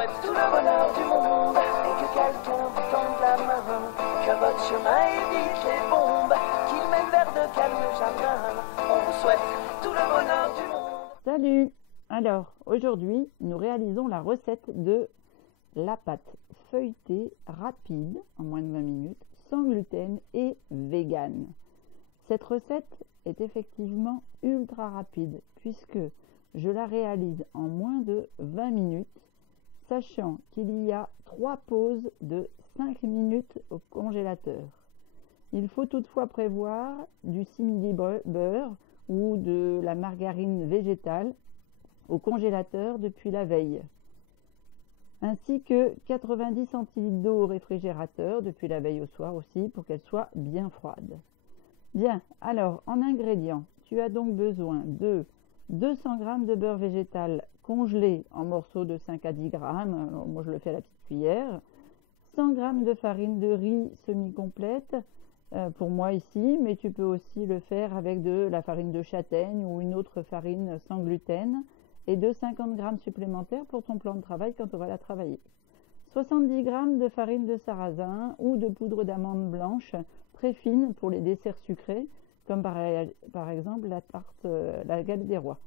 souhaite tout le bonheur du monde et que quelqu'un vous tende la main, que votre chemin évite les bombes, qu'il mène vers de calmes jardins. On vous souhaite tout le bonheur du monde. Salut! Alors, aujourd'hui, nous réalisons la recette de la pâte feuilletée rapide, en moins de 20 minutes, sans gluten et vegan. Cette recette est effectivement ultra rapide, puisque je la réalise en moins de 20 minutes, sachant qu'il y a 3 pauses de 5 minutes au congélateur. Il faut toutefois prévoir du simili-beurre ou de la margarine végétale au congélateur depuis la veille, ainsi que 90 centilitres d'eau au réfrigérateur depuis la veille au soir aussi, pour qu'elle soit bien froide. Bien, alors en ingrédients, tu as donc besoin de 200 g de beurre végétal congelé en morceaux de 5 à 10 g, alors moi je le fais à la petite cuillère, 100 g de farine de riz semi-complète, pour moi ici, mais tu peux aussi le faire avec de la farine de châtaigne ou une autre farine sans gluten, et de 50 g supplémentaires pour ton plan de travail quand on va la travailler. 70 g de farine de sarrasin ou de poudre d'amande blanche très fine pour les desserts sucrés, comme par exemple la galette des rois.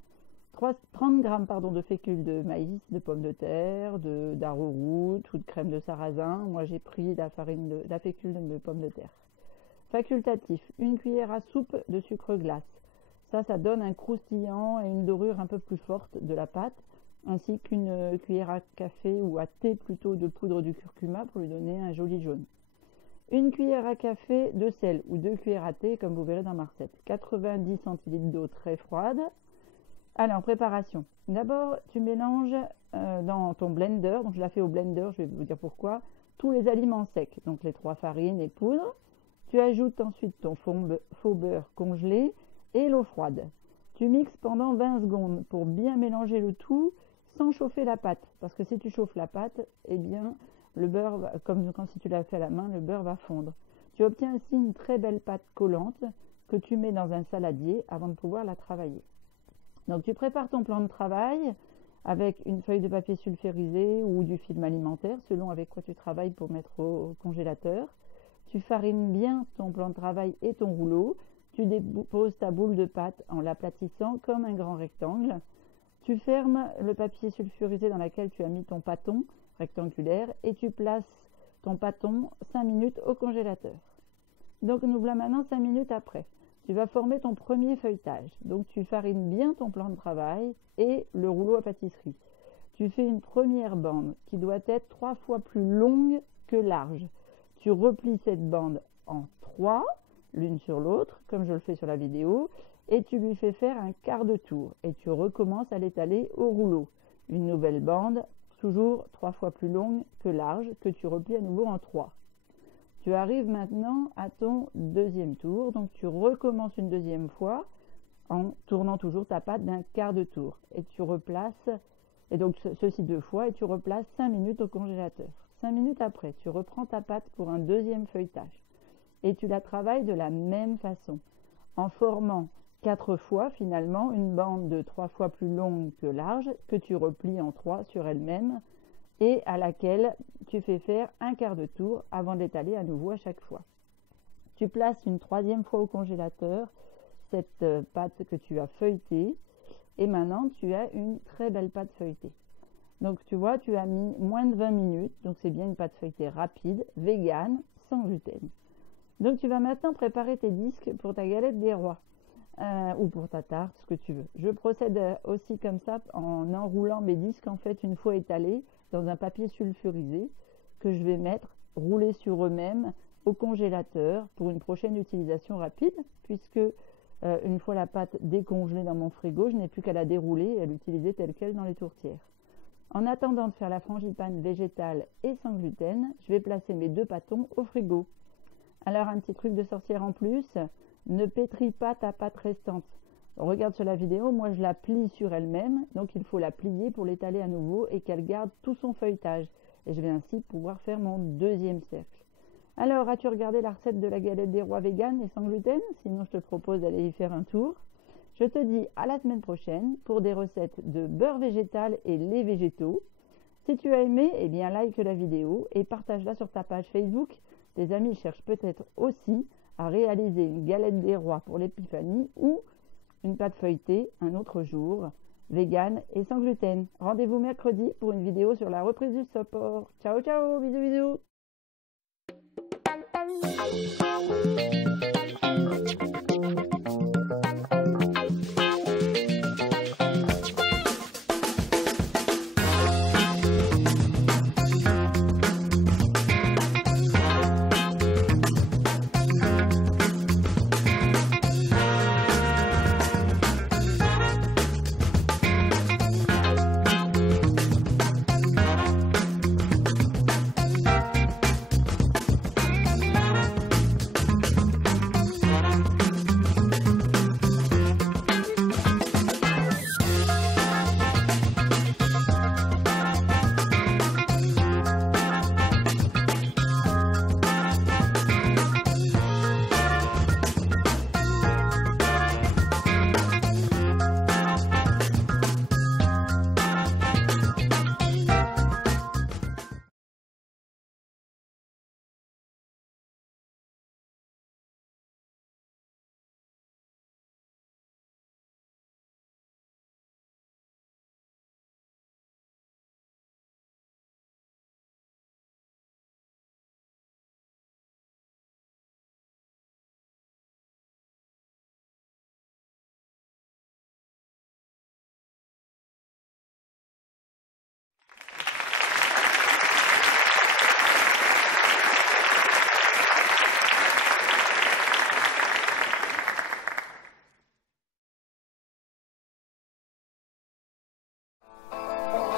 30 g de fécule de maïs, de pommes de terre, d'arrowroot ou de crème de sarrasin. Moi j'ai pris la fécule de pommes de terre. Facultatif, une cuillère à soupe de sucre glace. Ça donne un croustillant et une dorure un peu plus forte de la pâte, ainsi qu'une cuillère à café ou à thé plutôt de poudre de curcuma pour lui donner un joli jaune. Une cuillère à café de sel ou 2 cuillères à thé, comme vous verrez dans ma recette. 90 centilitres d'eau très froide. Alors, préparation. D'abord, tu mélanges dans ton blender, donc je la fais au blender, je vais vous dire pourquoi, tous les aliments secs, donc les 3 farines et poudre. Tu ajoutes ensuite ton faux beurre congelé et l'eau froide. Tu mixes pendant 20 secondes pour bien mélanger le tout sans chauffer la pâte, parce que si tu chauffes la pâte, eh bien le beurre, comme si tu l'as fait à la main, le beurre va fondre. Tu obtiens ainsi une très belle pâte collante que tu mets dans un saladier avant de pouvoir la travailler. Donc tu prépares ton plan de travail avec une feuille de papier sulfurisé ou du film alimentaire, selon avec quoi tu travailles pour mettre au congélateur. Tu farines bien ton plan de travail et ton rouleau. Tu déposes ta boule de pâte en l'aplatissant comme un grand rectangle. Tu fermes le papier sulfurisé dans lequel tu as mis ton pâton rectangulaire et tu places ton pâton 5 minutes au congélateur. Donc nous voilà maintenant 5 minutes après. Tu vas former ton premier feuilletage. Donc tu farines bien ton plan de travail et le rouleau à pâtisserie. Tu fais une première bande qui doit être 3 fois plus longue que large. Tu replies cette bande en 3, l'une sur l'autre, comme je le fais sur la vidéo, et tu lui fais faire un quart de tour. Et tu recommences à l'étaler au rouleau. Une nouvelle bande, toujours 3 fois plus longue que large, que tu replies à nouveau en 3. Tu arrives maintenant à ton deuxième tour, donc tu recommences une deuxième fois en tournant toujours ta pâte d'un quart de tour. Et tu replaces, et donc ceci 2 fois, et tu replaces 5 minutes au congélateur. 5 minutes après, tu reprends ta pâte pour un deuxième feuilletage. Et tu la travailles de la même façon, en formant 4 fois finalement une bande de 3 fois plus longue que large, que tu replies en 3 sur elle-même, et à laquelle tu fais faire un quart de tour avant d'étaler à nouveau à chaque fois. Tu places une 3e fois au congélateur cette pâte que tu as feuilletée, et maintenant tu as une très belle pâte feuilletée. Donc tu vois, tu as mis moins de 20 minutes, donc c'est bien une pâte feuilletée rapide, vegan, sans gluten. Donc tu vas maintenant préparer tes disques pour ta galette des rois, ou pour ta tarte, ce que tu veux. Je procède aussi comme ça en enroulant mes disques en fait une fois étalés dans un papier sulfurisé que je vais mettre roulés sur eux-mêmes au congélateur pour une prochaine utilisation rapide, puisque une fois la pâte décongelée dans mon frigo, je n'ai plus qu'à la dérouler et à l'utiliser telle quelle dans les tourtières. En attendant de faire la frangipane végétale et sans gluten, je vais placer mes 2 pâtons au frigo. Alors un petit truc de sorcière en plus, ne pétris pas ta pâte restante. Regarde sur la vidéo, moi je la plie sur elle-même, donc il faut la plier pour l'étaler à nouveau et qu'elle garde tout son feuilletage. Et je vais ainsi pouvoir faire mon deuxième cercle. Alors, as-tu regardé la recette de la galette des rois vegan et sans gluten? Sinon, je te propose d'aller y faire un tour. Je te dis à la semaine prochaine pour des recettes de beurre végétal et lait végétaux. Si tu as aimé, eh bien like la vidéo et partage-la sur ta page Facebook. Tes amis cherchent peut-être aussi à réaliser une galette des rois pour l'épiphanie ou une pâte feuilletée un autre jour, vegan et sans gluten. Rendez-vous mercredi pour une vidéo sur la reprise du sport. Ciao ciao, bisous bisous.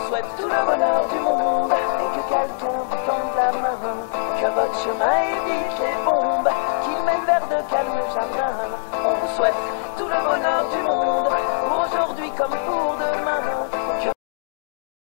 Souhaite tout le bonheur du monde et que quelqu'un vous tende la main, que votre chemin évite les bombes, qu'il mène vers de calmes jardins. On vous souhaite tout le bonheur du monde